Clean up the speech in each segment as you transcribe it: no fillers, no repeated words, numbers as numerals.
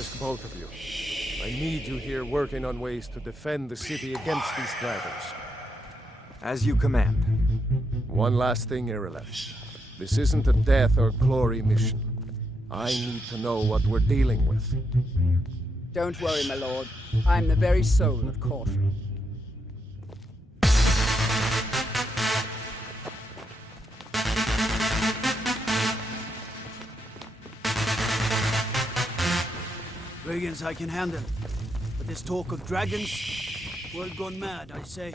risk both of you. I need you here working on ways to defend the city against these dragons. As you command. One last thing, Irileth. This isn't a death or glory mission. I need to know what we're dealing with. Don't worry, my lord. I'm the very soul of caution. Brigands I can handle. But this talk of dragons, world gone mad, I say.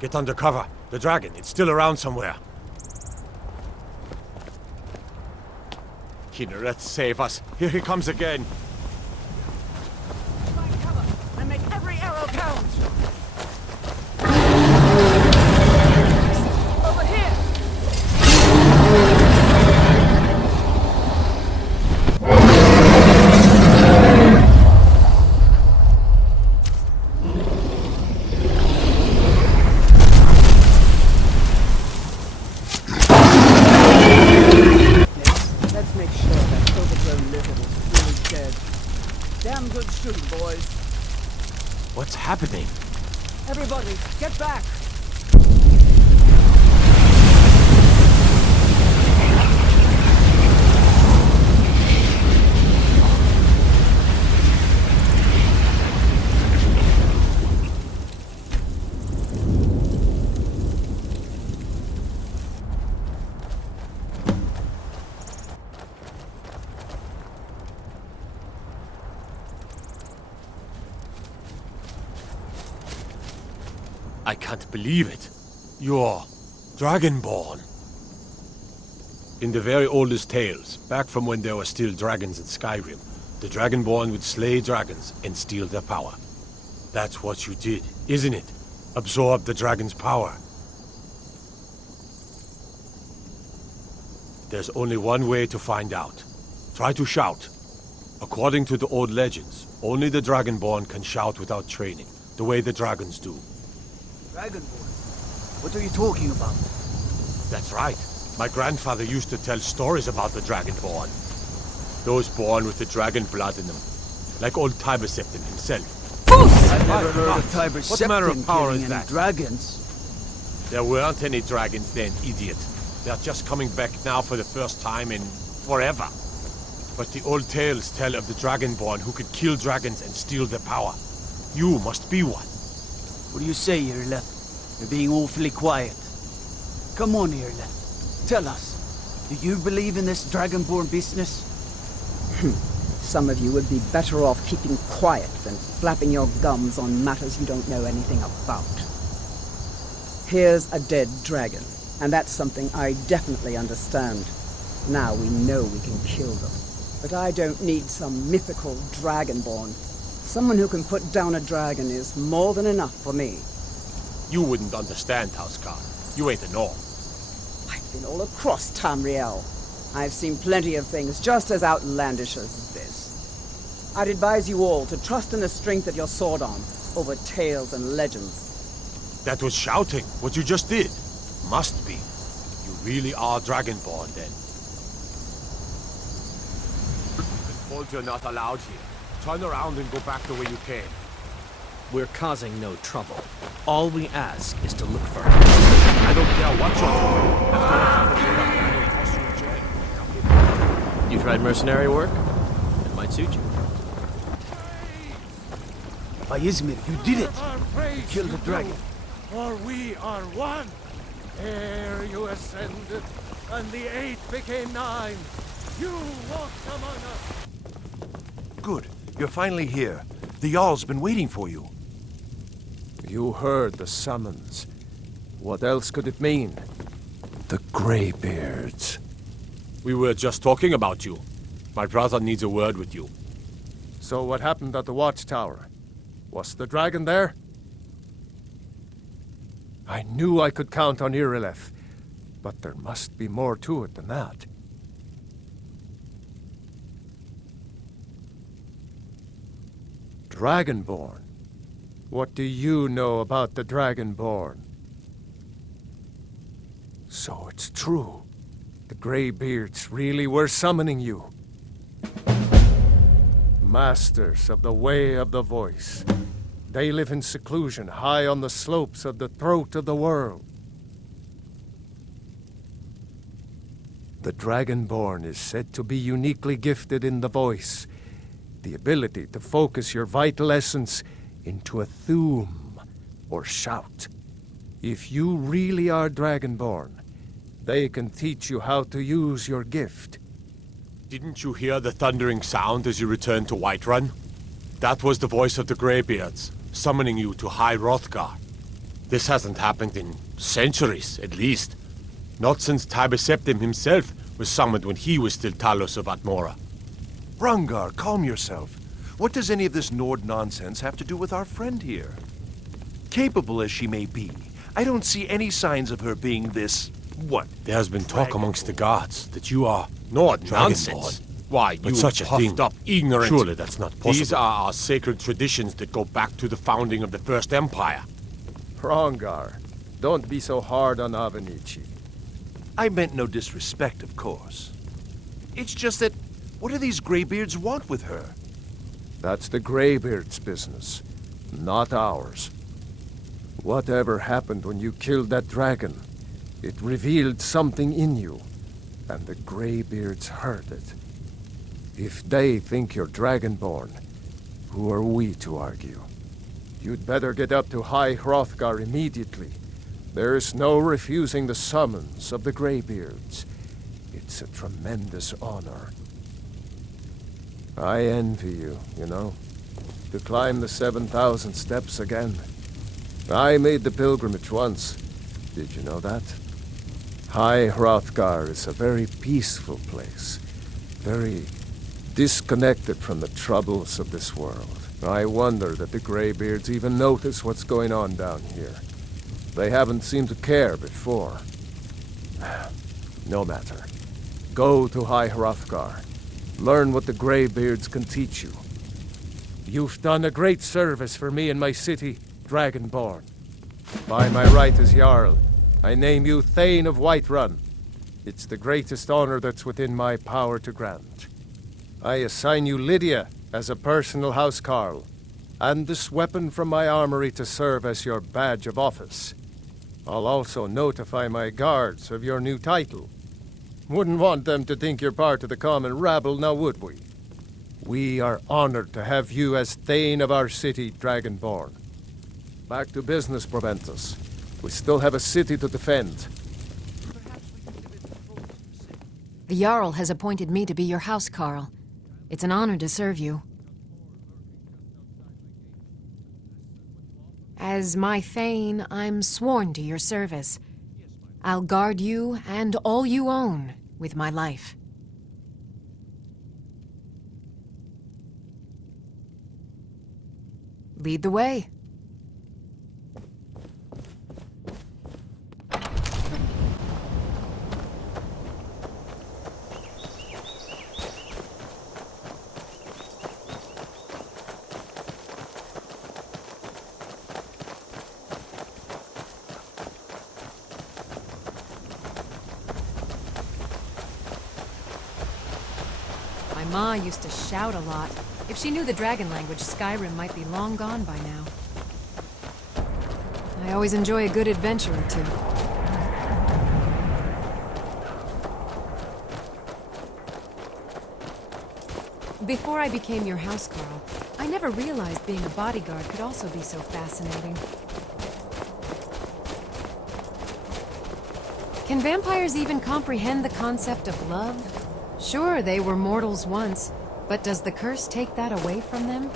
Get under cover. The dragon, it's still around somewhere. Kinnereth, save us. Here he comes again. Find cover and make every arrow count! Over here! Let's make sure that overgrown lizard is really dead. Damn good shooting, boys. What's happening? Everybody, get back! I can't believe it. You're Dragonborn. In the very oldest tales, back from when there were still dragons in Skyrim, the Dragonborn would slay dragons and steal their power. That's what you did, isn't it? Absorb the dragon's power. There's only one way to find out. Try to shout. According to the old legends, only the Dragonborn can shout without training, the way the dragons do. Dragonborn? What are you talking about? That's right. My grandfather used to tell stories about the Dragonborn. Those born with the dragon blood in them. Like old Tiberseptim himself. I've never heard of Tiber What manner of Septim power killing is any that? dragons. There weren't any dragons then, idiot. They're just coming back now for the first time in forever. But the old tales tell of the Dragonborn who could kill dragons and steal their power. You must be one. What do you say, Irileth? You're being awfully quiet. Come on, Irileth. Tell us. Do you believe in this Dragonborn business? Some of you would be better off keeping quiet than flapping your gums on matters you don't know anything about. Here's a dead dragon, and that's something I definitely understand. Now we know we can kill them. But I don't need some mythical Dragonborn. Someone who can put down a dragon is more than enough for me. You wouldn't understand, Housecar. You ain't a Norn. I've been all across Tamriel. I've seen plenty of things just as outlandish as this. I'd advise you all to trust in the strength of your sword arm over tales and legends. That was shouting, what you just did. Must be. You really are Dragonborn, then. Been told you're not allowed here. Turn around and go back the way you came. We're causing no trouble. All we ask is to look for her. I don't care what you're doing. After what happened to that man, I'll toss you in jail. Now get You tried mercenary work? It might suit you. By Izmir, you did it! You killed the dragon. For we are one. Ere you ascended, and the 8 became 9. You walked among us. Good. You're finally here. The Jarl's been waiting for you. You heard the summons. What else could it mean? The Greybeards. We were just talking about you. My brother needs a word with you. So what happened at the watchtower? Was the dragon there? I knew I could count on Irileth, but there must be more to it than that. Dragonborn? What do you know about the Dragonborn? So it's true. The Greybeards really were summoning you. Masters of the Way of the Voice. They live in seclusion high on the slopes of the throat of the world. The Dragonborn is said to be uniquely gifted in the voice, the ability to focus your vital essence into a thume or shout. If you really are Dragonborn, they can teach you how to use your gift. Didn't you hear the thundering sound as you returned to Whiterun? That was the voice of the Greybeards, summoning you to High Hrothgar. This hasn't happened in centuries, at least. Not since Tibeseptim himself was summoned when he was still Talos of Atmora. Rungar, calm yourself. What does any of this Nord nonsense have to do with our friend here? Capable as she may be, I don't see any signs of her being this... what? There's been talk amongst the guards that you are Nord nonsense. Why, you such a thing, puffed up, ignorant. Surely that's not possible. These are our sacred traditions that go back to the founding of the First Empire. Hrongar, don't be so hard on Avenici. I meant no disrespect, of course. It's just that, what do these Greybeards want with her? That's the Greybeards' business, not ours. Whatever happened when you killed that dragon, it revealed something in you, and the Greybeards heard it. If they think you're Dragonborn, who are we to argue? You'd better get up to High Hrothgar immediately. There's no refusing the summons of the Greybeards. It's a tremendous honor. I envy you, you know, to climb the 7,000 steps again. I made the pilgrimage once. Did you know that? High Hrothgar is a very peaceful place. Very disconnected from the troubles of this world. I wonder that the Greybeards even notice what's going on down here. They haven't seemed to care before. No matter. Go to High Hrothgar. Learn what the Greybeards can teach you. You've done a great service for me and my city, Dragonborn. By my right as Jarl, I name you Thane of Whiterun. It's the greatest honor that's within my power to grant. I assign you Lydia as a personal housecarl, and this weapon from my armory to serve as your badge of office. I'll also notify my guards of your new title. Wouldn't want them to think you're part of the common rabble, now would we? We are honored to have you as Thane of our city, Dragonborn. Back to business, Proventus. We still have a city to defend. The Jarl has appointed me to be your housecarl. It's an honor to serve you. As my Thane, I'm sworn to your service. I'll guard you and all you own with my life. Lead the way. My ma used to shout a lot. If she knew the dragon language, Skyrim might be long gone by now. I always enjoy a good adventure or two. Before I became your housecarl, I never realized being a bodyguard could also be so fascinating. Can vampires even comprehend the concept of love? Sure, they were mortals once, but does the curse take that away from them?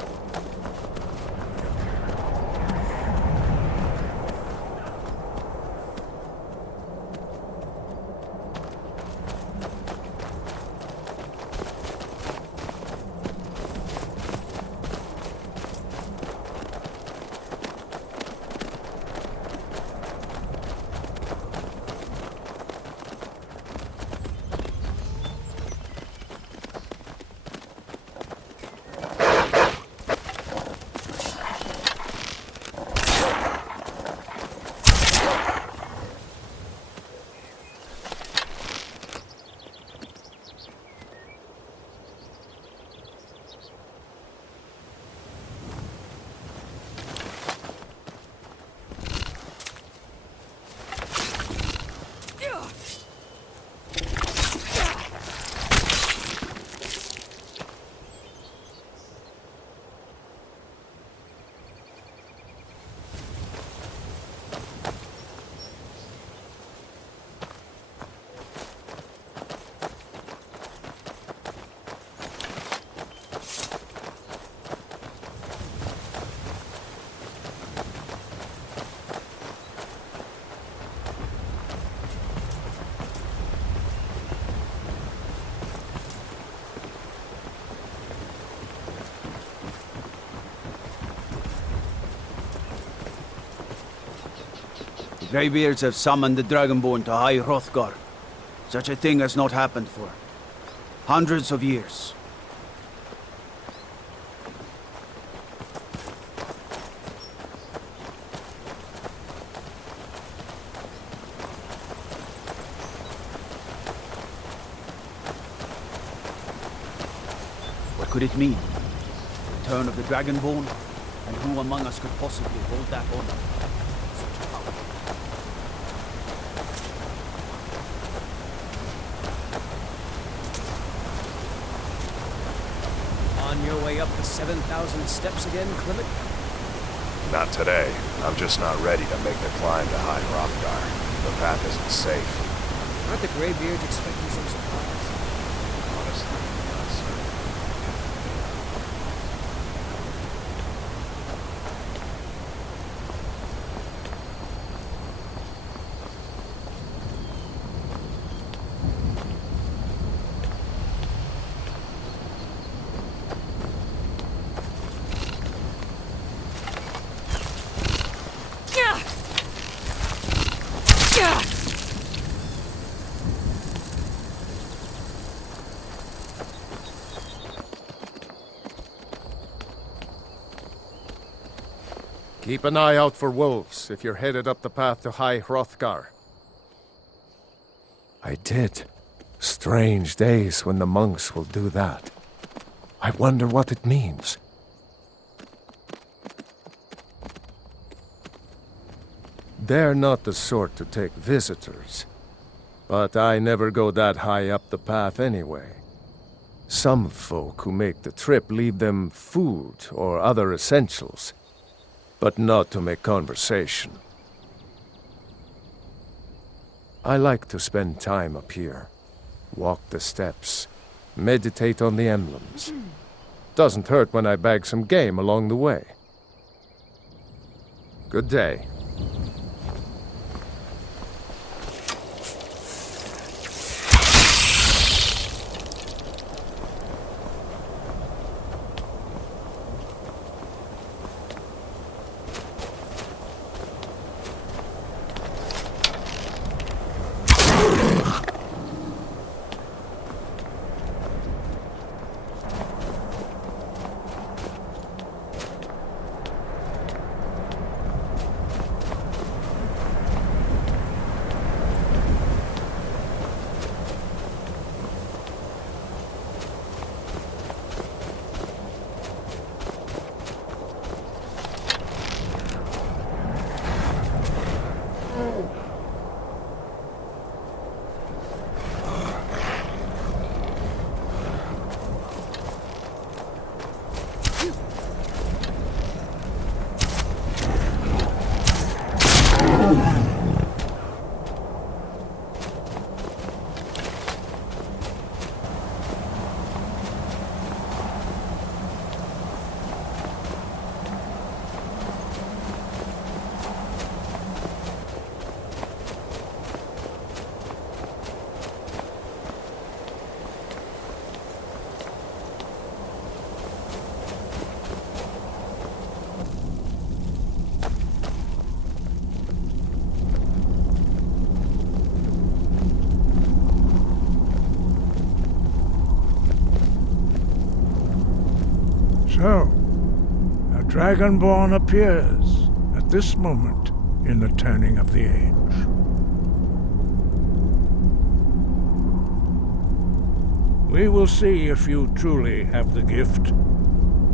Greybeards have summoned the Dragonborn to High Hrothgar. Such a thing has not happened for hundreds of years. What could it mean? Return of the Dragonborn? And who among us could possibly hold that honor? Such power. On your way up the 7,000 steps again, Clement? Not today. I'm just not ready to make the climb to High Hrothgar. The path isn't safe. Aren't the Greybeards expecting some surprise? Honestly, not certain. Keep an eye out for wolves if you're headed up the path to High Hrothgar. I did. Strange days when the monks will do that. I wonder what it means. They're not the sort to take visitors. But I never go that high up the path anyway. Some folk who make the trip leave them food or other essentials, but not to make conversation. I like to spend time up here, walk the steps, meditate on the emblems. Doesn't hurt when I bag some game along the way. Good day. So, a Dragonborn appears at this moment in the turning of the age. We will see if you truly have the gift.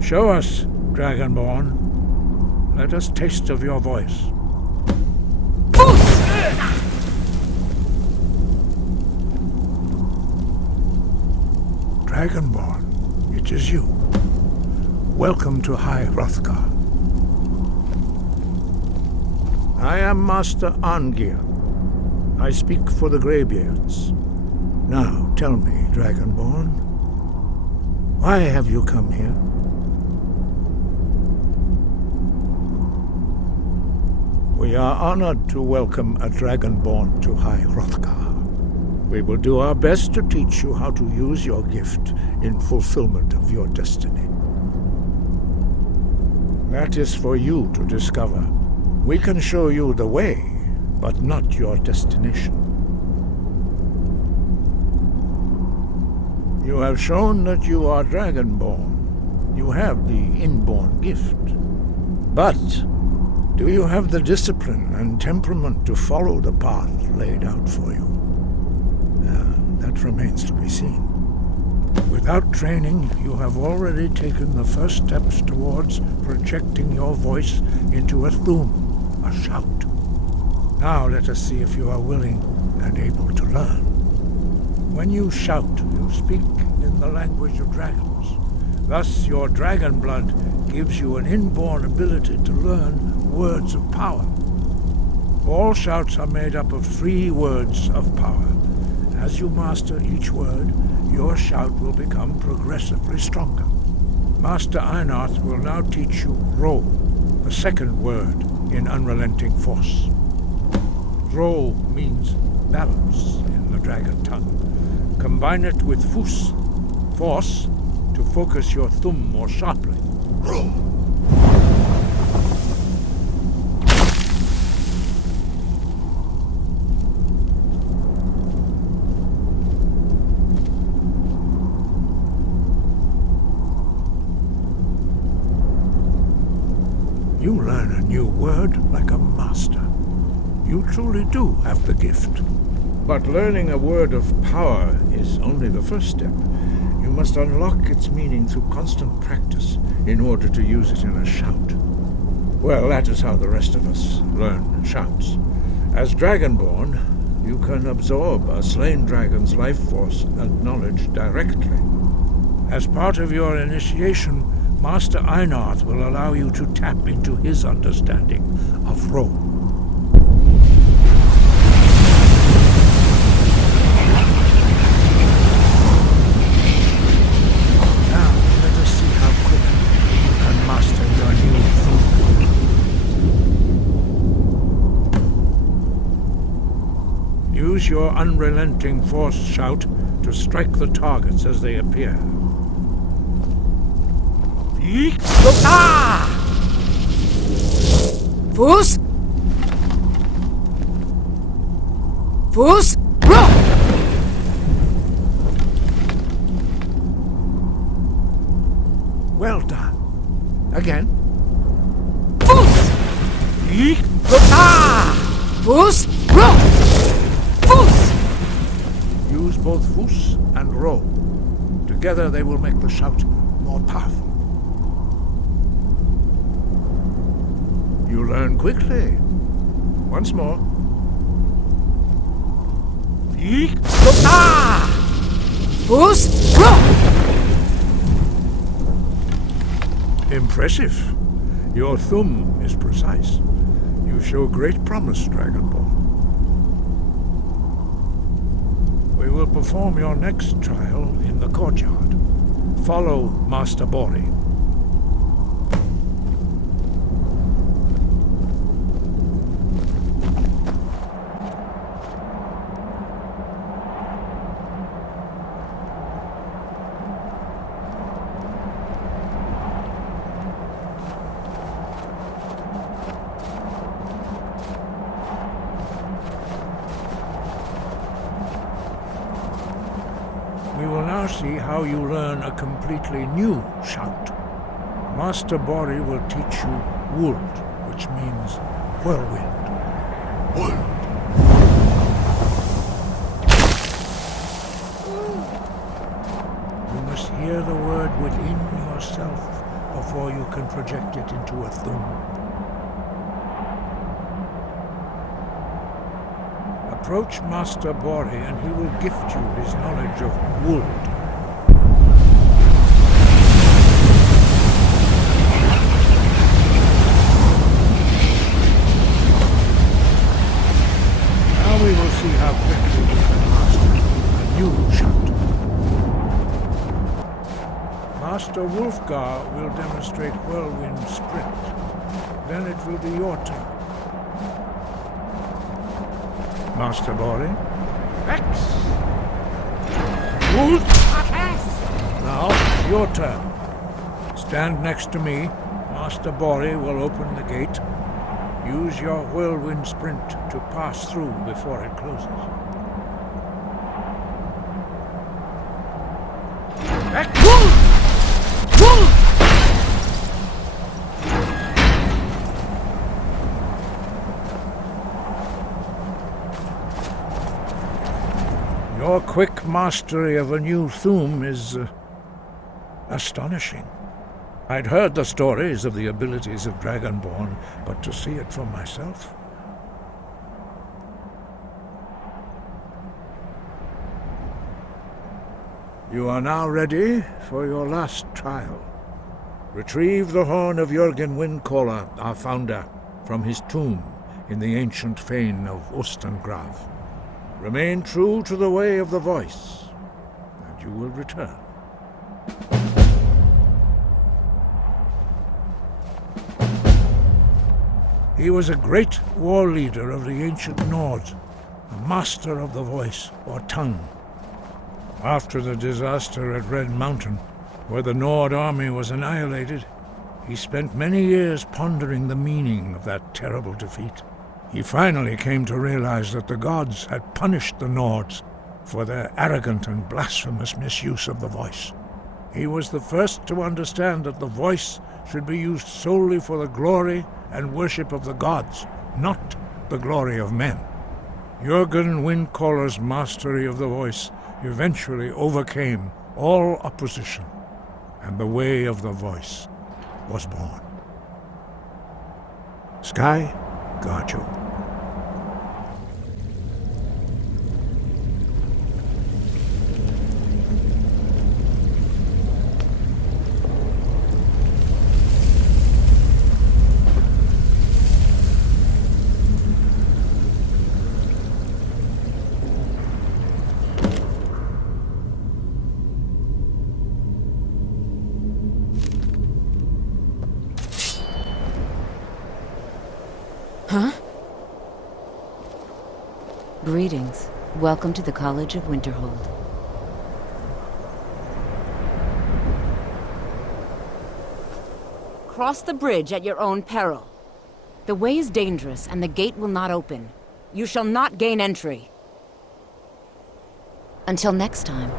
Show us, Dragonborn. Let us taste of your voice. Dragonborn, it is you. Welcome to High Hrothgar. I am Master Arngeir. I speak for the Greybeards. Now, tell me, Dragonborn, why have you come here? We are honored to welcome a Dragonborn to High Hrothgar. We will do our best to teach you how to use your gift in fulfillment of your destiny. That is for you to discover. We can show you the way, but not your destination. You have shown that you are Dragonborn. You have the inborn gift. But do you have the discipline and temperament to follow the path laid out for you? That remains to be seen. Without training, you have already taken the first steps towards projecting your voice into a thum, a shout. Now let us see if you are willing and able to learn. When you shout, you speak in the language of dragons. Thus, your dragon blood gives you an inborn ability to learn words of power. All shouts are made up of 3 words of power. As you master each word, your shout will become progressively stronger. Master Einarth will now teach you Ro, the second word in Unrelenting Force. Ro means balance in the dragon tongue. Combine it with Fus, force, to focus your thumb more sharply. Ro. You learn a new word like a master. You truly do have the gift. But learning a word of power is only the first step. You must unlock its meaning through constant practice in order to use it in a shout. Well, that is how the rest of us learn shouts. As Dragonborn, you can absorb a slain dragon's life force and knowledge directly. As part of your initiation, Master Einarth will allow you to tap into his understanding of Ro. Now, let us see how quickly you can master your new food. Use your unrelenting force shout to strike the targets as they appear. Fus! Fus! Ro! Well done. Again. Fus! Fus! Ro! Fus! Use both Fus and Ro. Together they will make the shout more powerful. You learn quickly. Once more. Fus! Ro! Impressive. Your thumb is precise. You show great promise, Dragonborn. We will perform your next trial in the courtyard. Follow Master Bori. We will now see how you learn a completely new shout. Master Bori will teach you Wuld, which means whirlwind. Wuld. You must hear the word within yourself before you can project it into a thum. Approach Master Bori and he will gift you his knowledge of Wuld. Now we will see how quickly you can master a new shout. Master Wulfgar will demonstrate Whirlwind Sprint. Then it will be your turn. Master Bori. Rex! Wuld! Now, your turn. Stand next to me. Master Bori will open the gate. Use your whirlwind sprint to pass through before it closes. Rex! Wuld! Wuld! Your quick mastery of a new thum is astonishing. I'd heard the stories of the abilities of Dragonborn, but to see it for myself... You are now ready for your last trial. Retrieve the horn of Jürgen Windcaller, our founder, from his tomb in the ancient fane of Ostengrav. Remain true to the way of the voice, and you will return. He was a great war leader of the ancient Nords, a master of the voice, or tongue. After the disaster at Red Mountain, where the Nord army was annihilated, he spent many years pondering the meaning of that terrible defeat. He finally came to realize that the gods had punished the Nords for their arrogant and blasphemous misuse of the voice. He was the first to understand that the voice should be used solely for the glory and worship of the gods, not the glory of men. Jürgen Windcaller's mastery of the voice eventually overcame all opposition, and the way of the voice was born. Sky, got you. Huh? Greetings. Welcome to the College of Winterhold. Cross the bridge at your own peril. The way is dangerous and the gate will not open. You shall not gain entry. Until next time.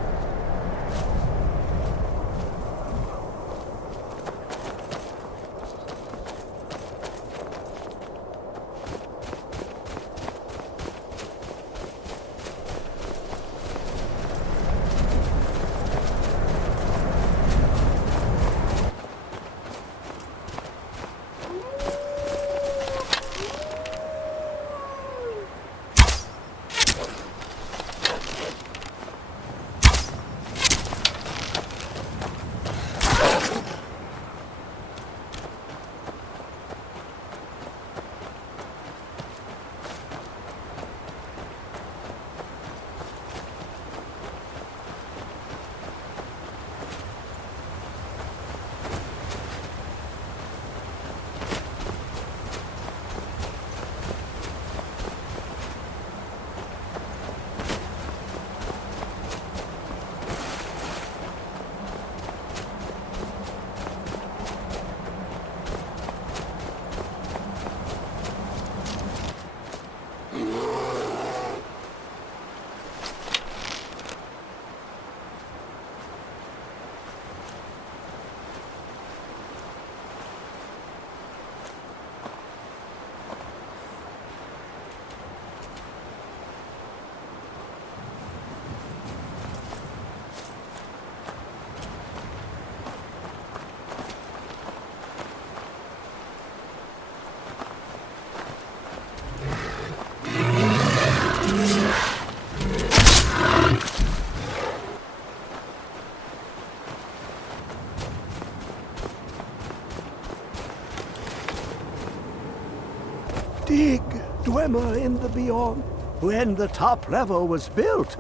Dig, Dwemer in the beyond. When the top level was built,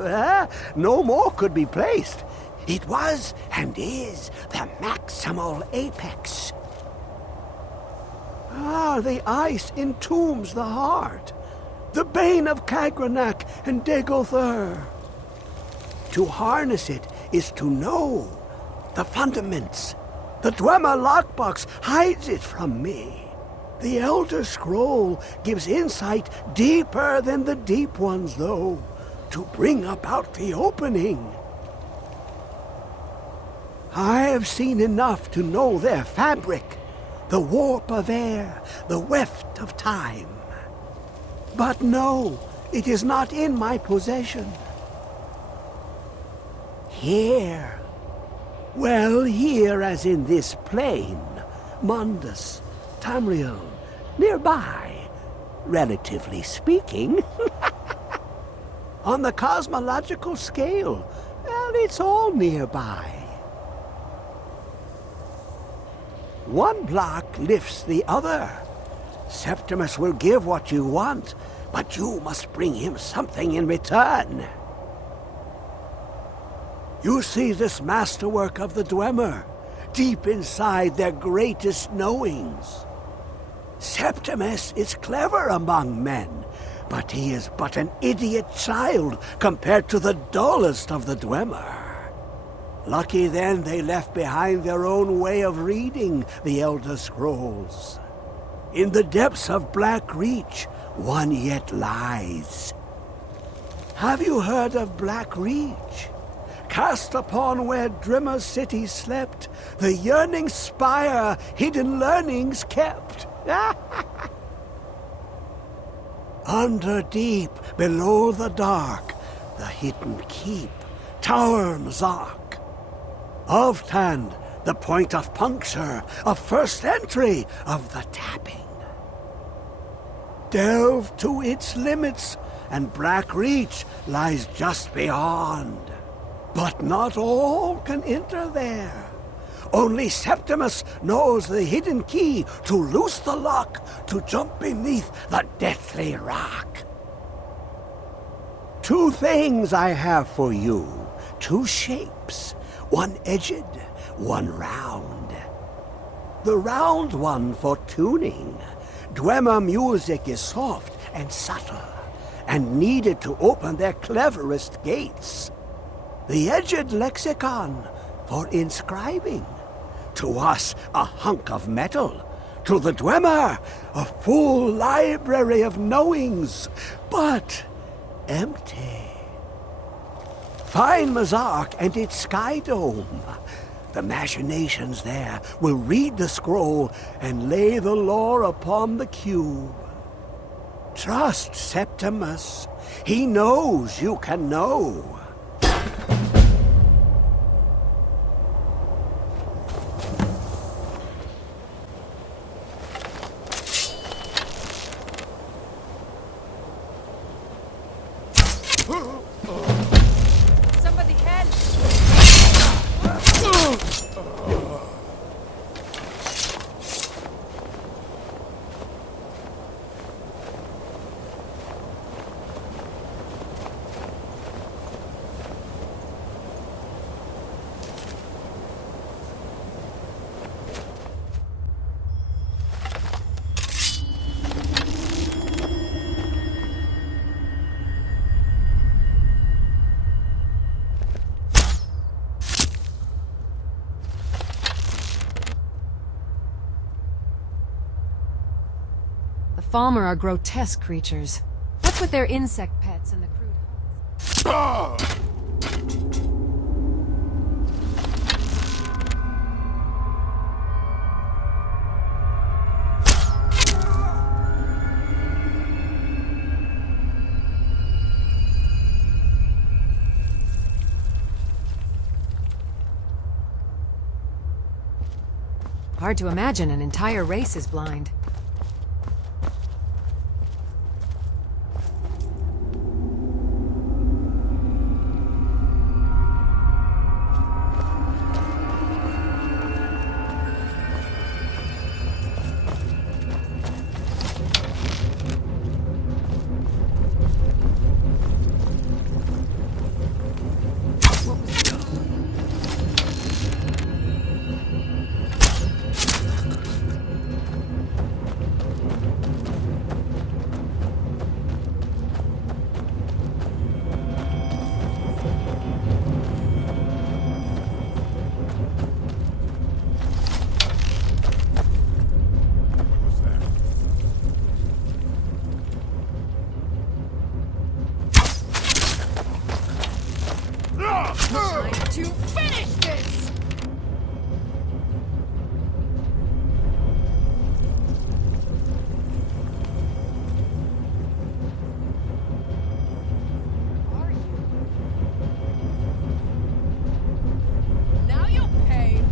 no more could be placed. It was and is the maximal apex. The ice entombs the heart. The bane of Kagranak and Degother. To harness it is to know the fundaments. The Dwemer lockbox hides it from me. The Elder Scroll gives insight deeper than the deep ones, though, to bring about the opening. I have seen enough to know their fabric, the warp of air, the weft of time. But no, it is not in my possession. Here. Well, here as in this plane, Mundus, Tamriel, nearby, relatively speaking. On the cosmological scale, well, it's all nearby. One block lifts the other. Septimus will give what you want, but you must bring him something in return. You see this masterwork of the Dwemer, deep inside their greatest knowings. Septimus is clever among men, but he is but an idiot child compared to the dullest of the Dwemer. Lucky then they left behind their own way of reading the Elder Scrolls. In the depths of Black Reach, one yet lies. Have you heard of Black Reach? Cast upon where Drimmer's city slept, the yearning spire hidden learnings kept. Under deep, below the dark, the hidden keep, Tower Mzark. Of Tand, the point of puncture, of first entry, of the tapping. delve to its limits, and Brack Reach lies just beyond. But not all can enter there. Only Septimus knows the hidden key to loose the lock to jump beneath the deathly rock. 2 things I have for you. 2 shapes. One edged, one round. The round one for tuning. Dwemer music is soft and subtle, and needed to open their cleverest gates. The edged lexicon for inscribing. To us, a hunk of metal. To the Dwemer, a full library of knowings, but empty. Find Mazark and its sky dome. The machinations there will read the scroll and lay the lore upon the cube. Trust Septimus. He knows you can know. Somebody help! The Falmer are grotesque creatures. What's with their insect pets and the crude hunts? Hard to imagine an entire race is blind. Time to finish this! Are you? Now you'll pay!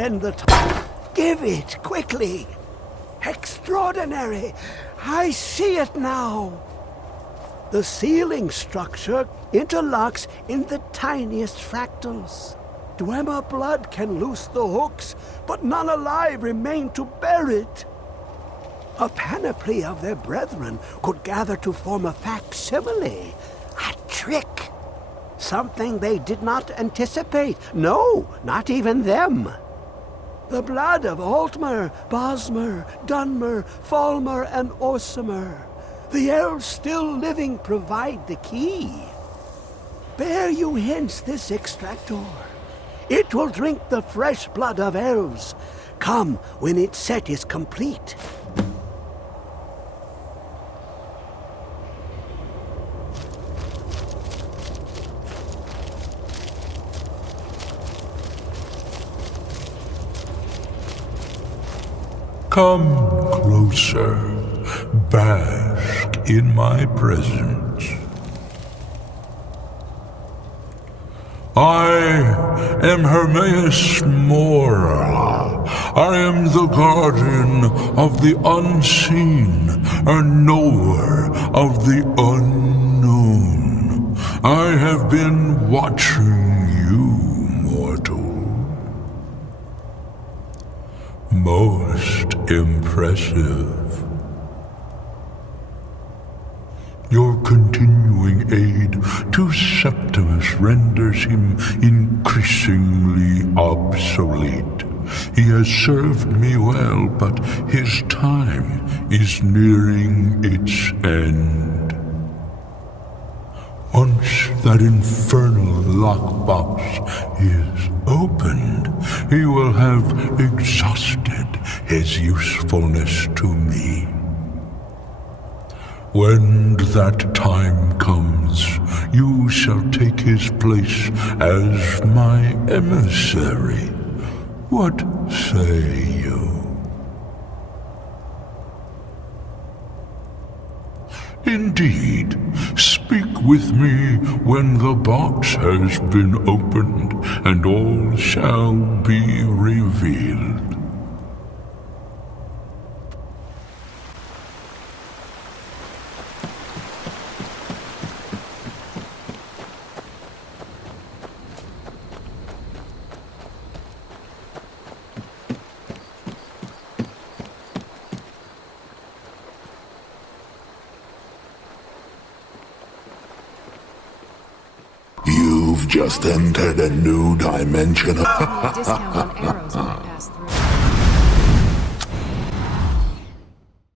end the time. Give it, quickly! Extraordinary! I see it now! The ceiling structure interlocks in the tiniest fractals. Dwemer blood can loose the hooks, but none alive remain to bear it. A panoply of their brethren could gather to form a facsimile. A trick! Something they did not anticipate. No, not even them. The blood of Altmer, Bosmer, Dunmer, Falmer, and Orsimer. The elves still living provide the key. Bear you hence this extractor. It will drink the fresh blood of elves. Come when its set is complete. Come closer, bask in my presence. I am Hermaeus Mora. I am the guardian of the unseen, a knower of the unknown. I have been watching you, mortal. Most impressive. Your continuing aid to Septimus renders him increasingly obsolete. He has served me well, but his time is nearing its end. Once that infernal lockbox is opened, he will have exhausted his usefulness to me. When that time comes, you shall take his place as my emissary. What say you? Indeed, speak with me when the box has been opened, and all shall be revealed. You've just entered a new dimension. A discount on arrows when I pass through.